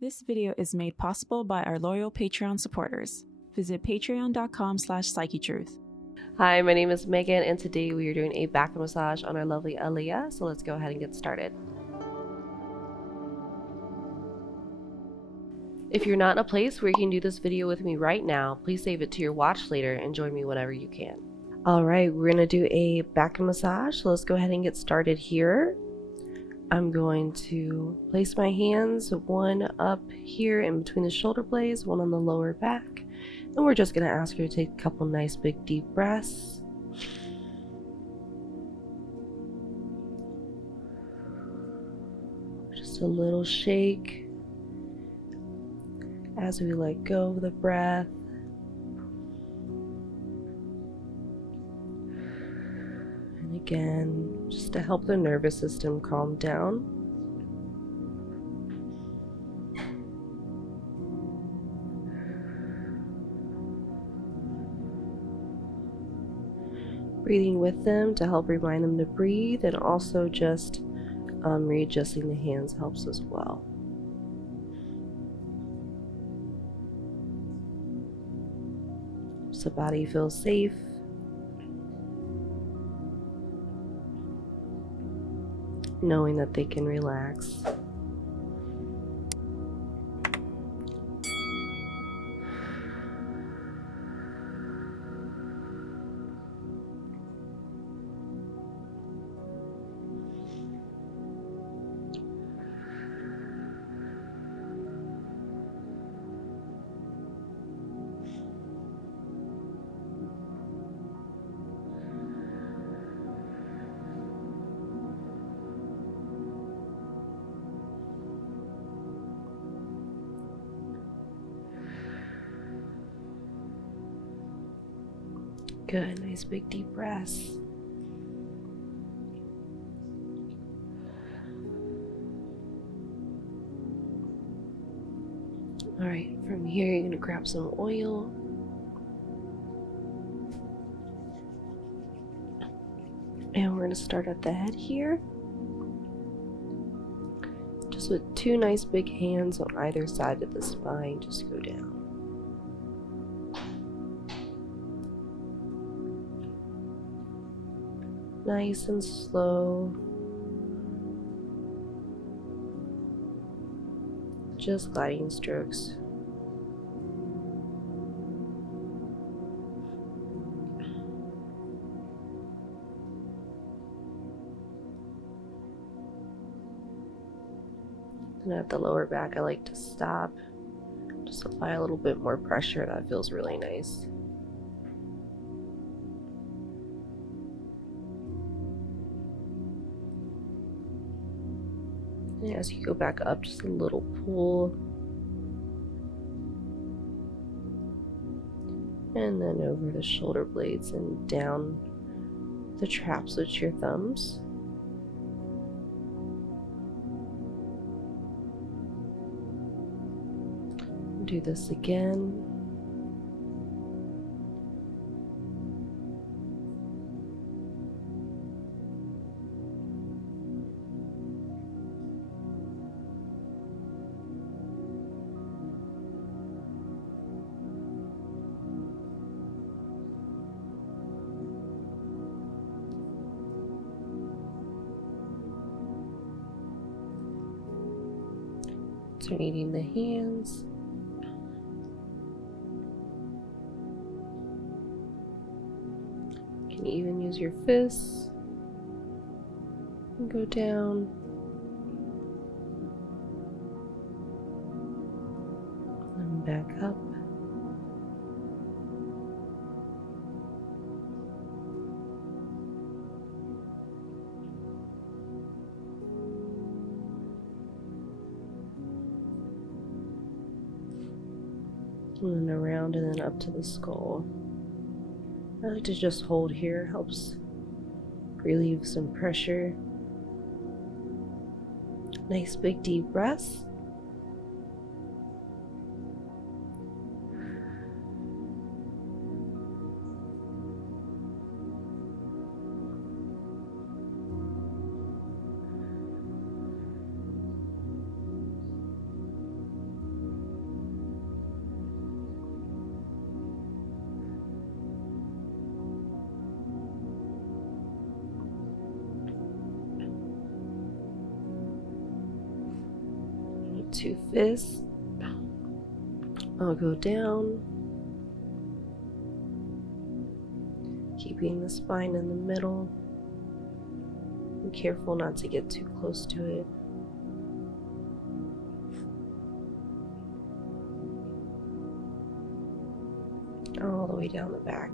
This video is made possible by our loyal Patreon supporters. Visit patreon.com/psychetruth. Hi, my name is Megan, and today we are doing a back massage on our lovely Aaliyah, so let's go ahead and get started. If you're not in a place where you can do this video with me right now, please save it to your watch later and join me whenever you can. Alright, we're going to do a back massage, so let's go ahead and get started here. I'm going to place my hands, one up here in between the shoulder blades, one on the lower back. And we're just going to ask you to take a couple nice big deep breaths. Just a little shake as we let go of the breath. And again, just to help the nervous system calm down. Breathing with them to help remind them to breathe, and also just readjusting the hands helps as well. So the body feels safe. Knowing that they can relax. Good, nice big deep breaths. Alright, from here you're going to grab some oil. And we're going to start at the head here. Just with two nice big hands on either side of the spine, just go down. Nice and slow. Just gliding strokes. And at the lower back, I like to stop. Just apply a little bit more pressure. That feels really nice. And as you go back up, just a little pull. And then over the shoulder blades and down the traps with your thumbs. Do this again. Alternating the hands. You can even use your fists and go down. And back up. And then around and then up to the skull. I like to just hold here, helps relieve some pressure. Nice big deep breaths. 2 fists. I'll go down, keeping the spine in the middle. Be careful not to get too close to it. All the way down the back.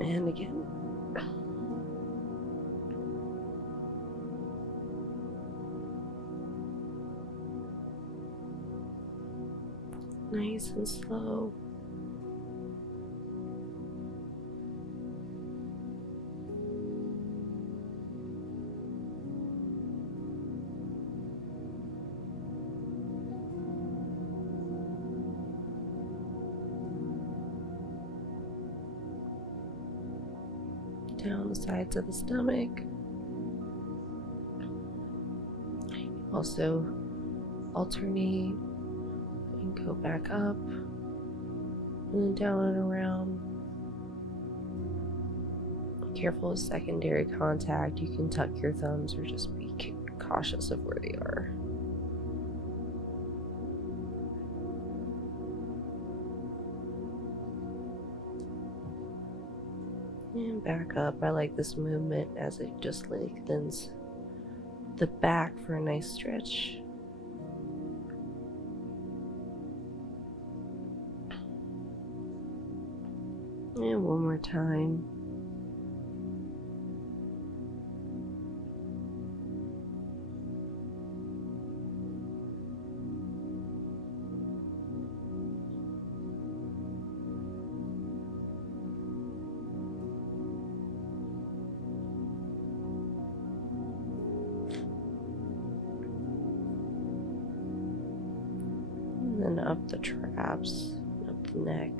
And again. Nice and slow. Down the sides of the stomach. Also alternate and go back up and then down and around. Careful with secondary contact. You can tuck your thumbs or just be cautious of where they are. And back up. I like this movement as it just lengthens the back for a nice stretch. And one more time. And then up the traps, up the neck.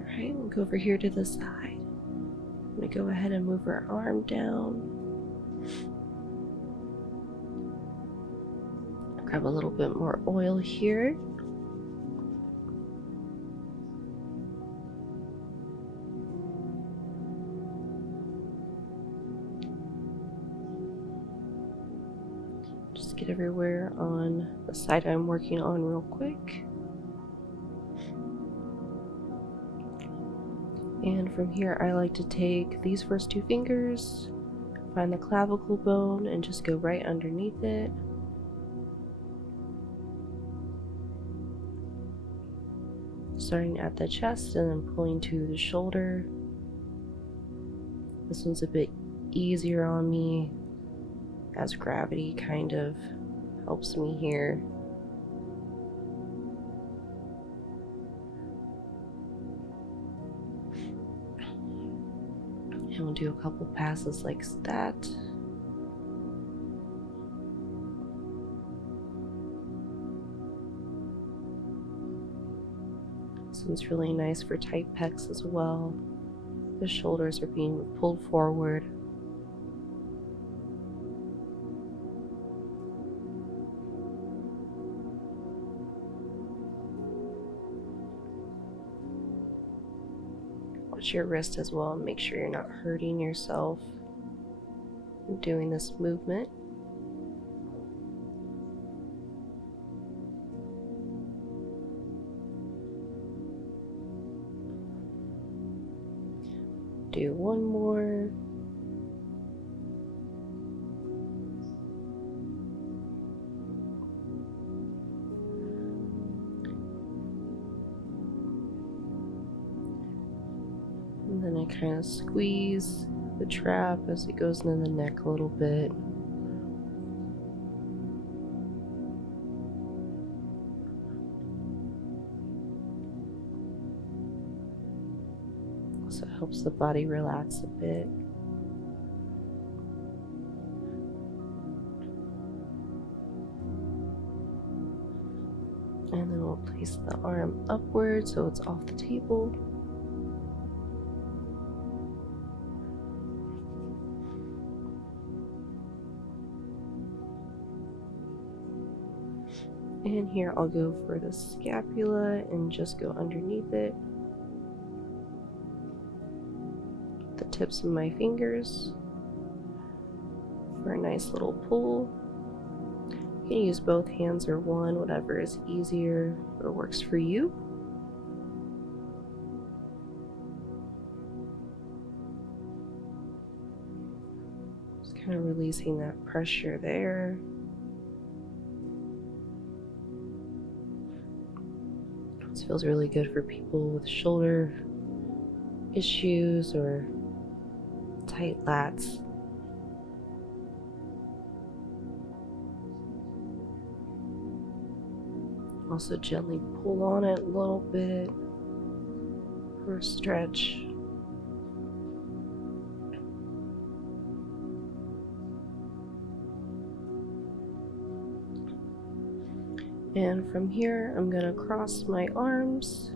Alright, we'll go over here to the side. I'm going to go ahead and move her arm down. Grab a little bit more oil here. Just get everywhere on the side I'm working on real quick. And from here I like to take these first 2 fingers, find the clavicle bone, and just go right underneath it. Starting at the chest and then pulling to the shoulder. This one's a bit easier on me as gravity kind of helps me here. And we'll do a couple passes like that. This one's really nice for tight pecs as well. The shoulders are being pulled forward. Watch your wrist as well and make sure you're not hurting yourself doing this movement. Do one more. And then I kind of squeeze the trap as it goes into the neck a little bit. So it helps the body relax a bit. And then we'll place the arm upward so it's off the table. And here I'll go for the scapula and just go underneath it. The tips of my fingers for a nice little pull. You can use both hands or one, whatever is easier or works for you. Just kind of releasing that pressure there. This feels really good for people with shoulder issues or tight lats. Also gently pull on it a little bit for a stretch. And from here, I'm gonna cross my arms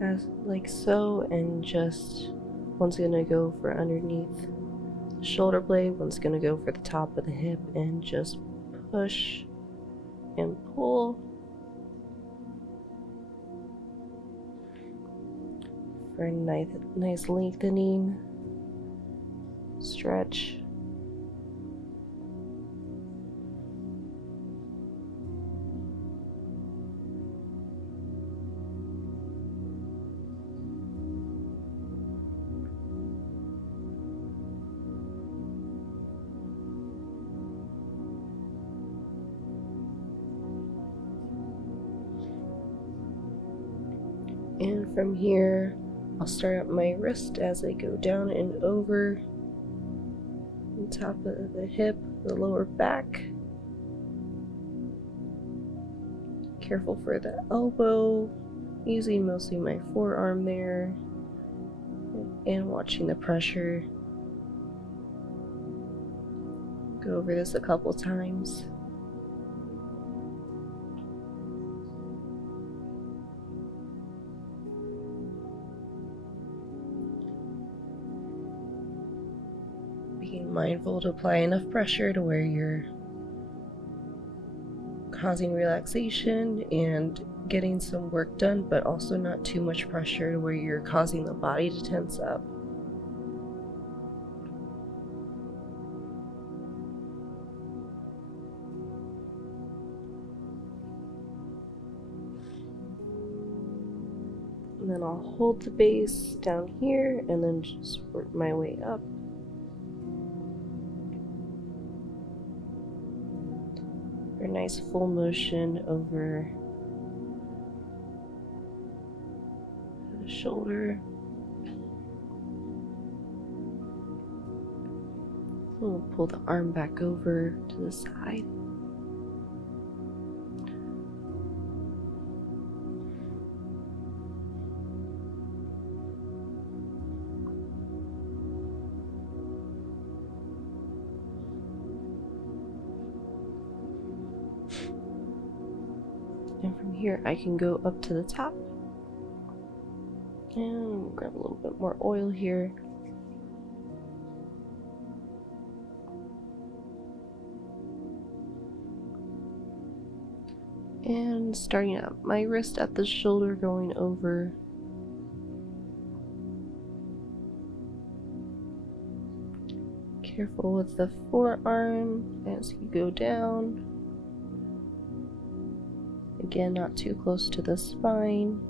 as like so, and just one's gonna go for underneath the shoulder blade, one's gonna go for the top of the hip, and just push and pull. For a nice lengthening stretch. And from here, I'll start up my wrist as I go down and over on top of the hip, the lower back. Careful for the elbow, using mostly my forearm there, and watching the pressure. Go over this a couple times. Being mindful to apply enough pressure to where you're causing relaxation and getting some work done, but also not too much pressure to where you're causing the body to tense up. And then I'll hold the base down here and then just work my way up. For a nice full motion over the shoulder. We'll pull the arm back over to the side. And from here I can go up to the top and grab a little bit more oil here. And starting out my wrist at the shoulder, going over. Careful with the forearm as you go down. Again, not too close to the spine.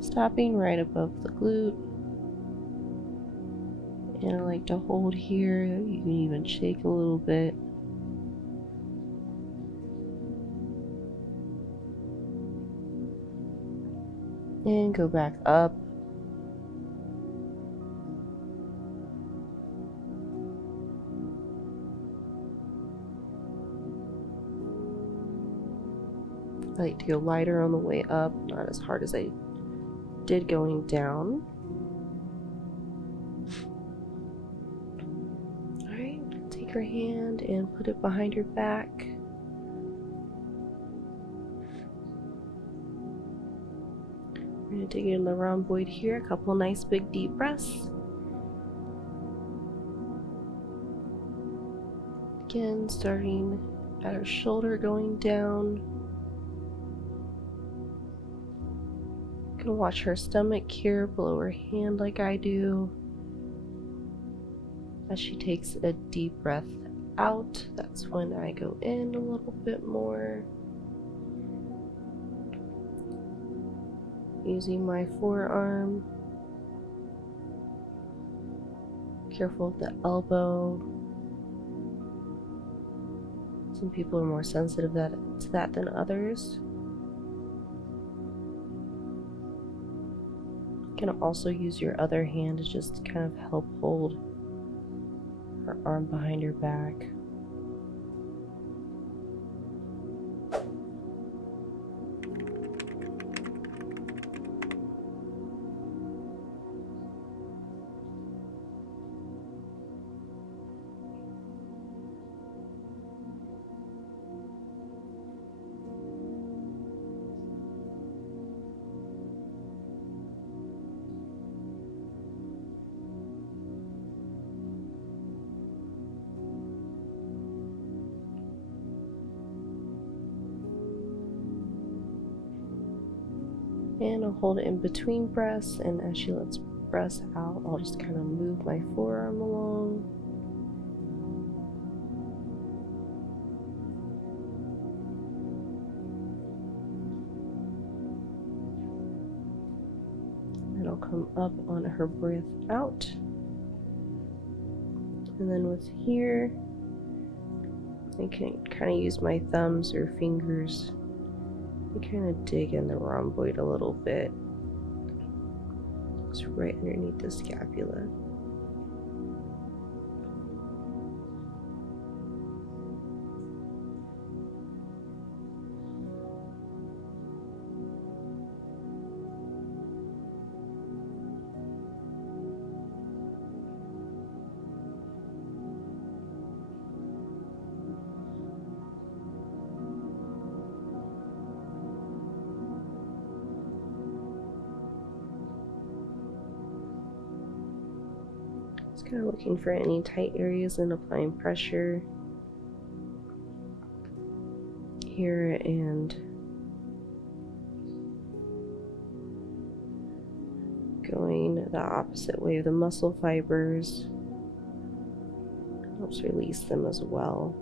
Stopping right above the glute. And I like to hold here. You can even shake a little bit. And go back up. I like to go lighter on the way up, not as hard as I did going down. Alright, Take her hand and put it behind her back. We're going to dig in the rhomboid here, a couple nice big deep breaths. Again, starting at her shoulder, going down. Gonna watch her stomach here, below her hand like I do. As she takes a deep breath out, that's when I go in a little bit more. Using my forearm. Careful with the elbow. Some people are more sensitive to that than others. You can also use your other hand to just kind of help hold her arm behind her back. And I'll hold it in between breaths, and as she lets breaths out, I'll just kind of move my forearm along. And I'll come up on her breath out. And then with here, I can kind of use my thumbs or fingers and kind of dig in the rhomboid a little bit. It's right underneath the scapula. Just kind of looking for any tight areas and applying pressure here and going the opposite way of the muscle fibers. Helps release them as well.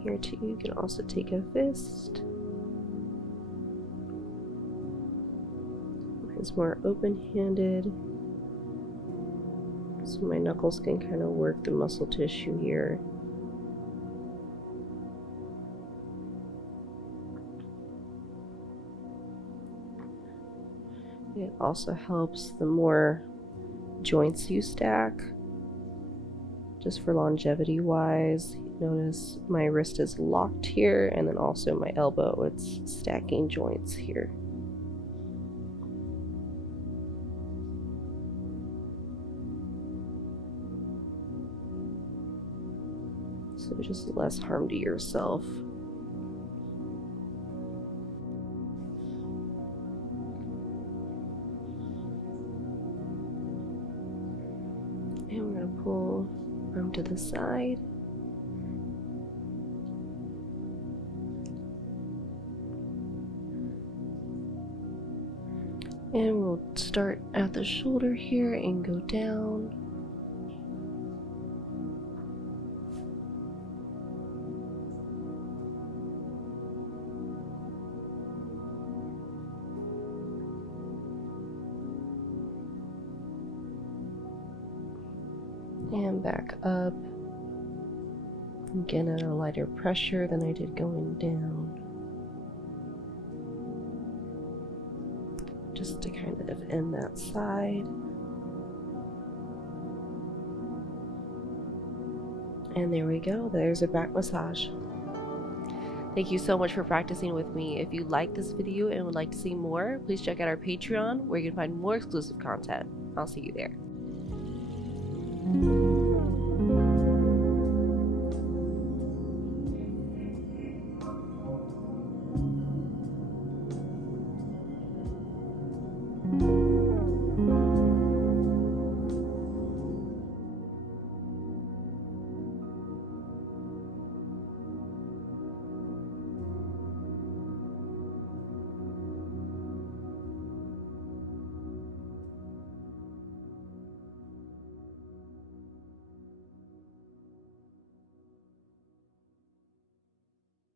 Here too, you can also take a fist. Mine's more open-handed, so my knuckles can kind of work the muscle tissue here. It also helps the more joints you stack, just for longevity wise. Notice my wrist is locked here, and then also my elbow, it's stacking joints here. So just less harm to yourself. And we're going to pull arm to the side. And we'll start at the shoulder here and go down. And back up. Again at a lighter pressure than I did going down. Just to kind of end that side. And there we go. There's a back massage. Thank you so much for practicing with me. If you liked this video and would like to see more, please check out our Patreon where you can find more exclusive content. I'll see you there.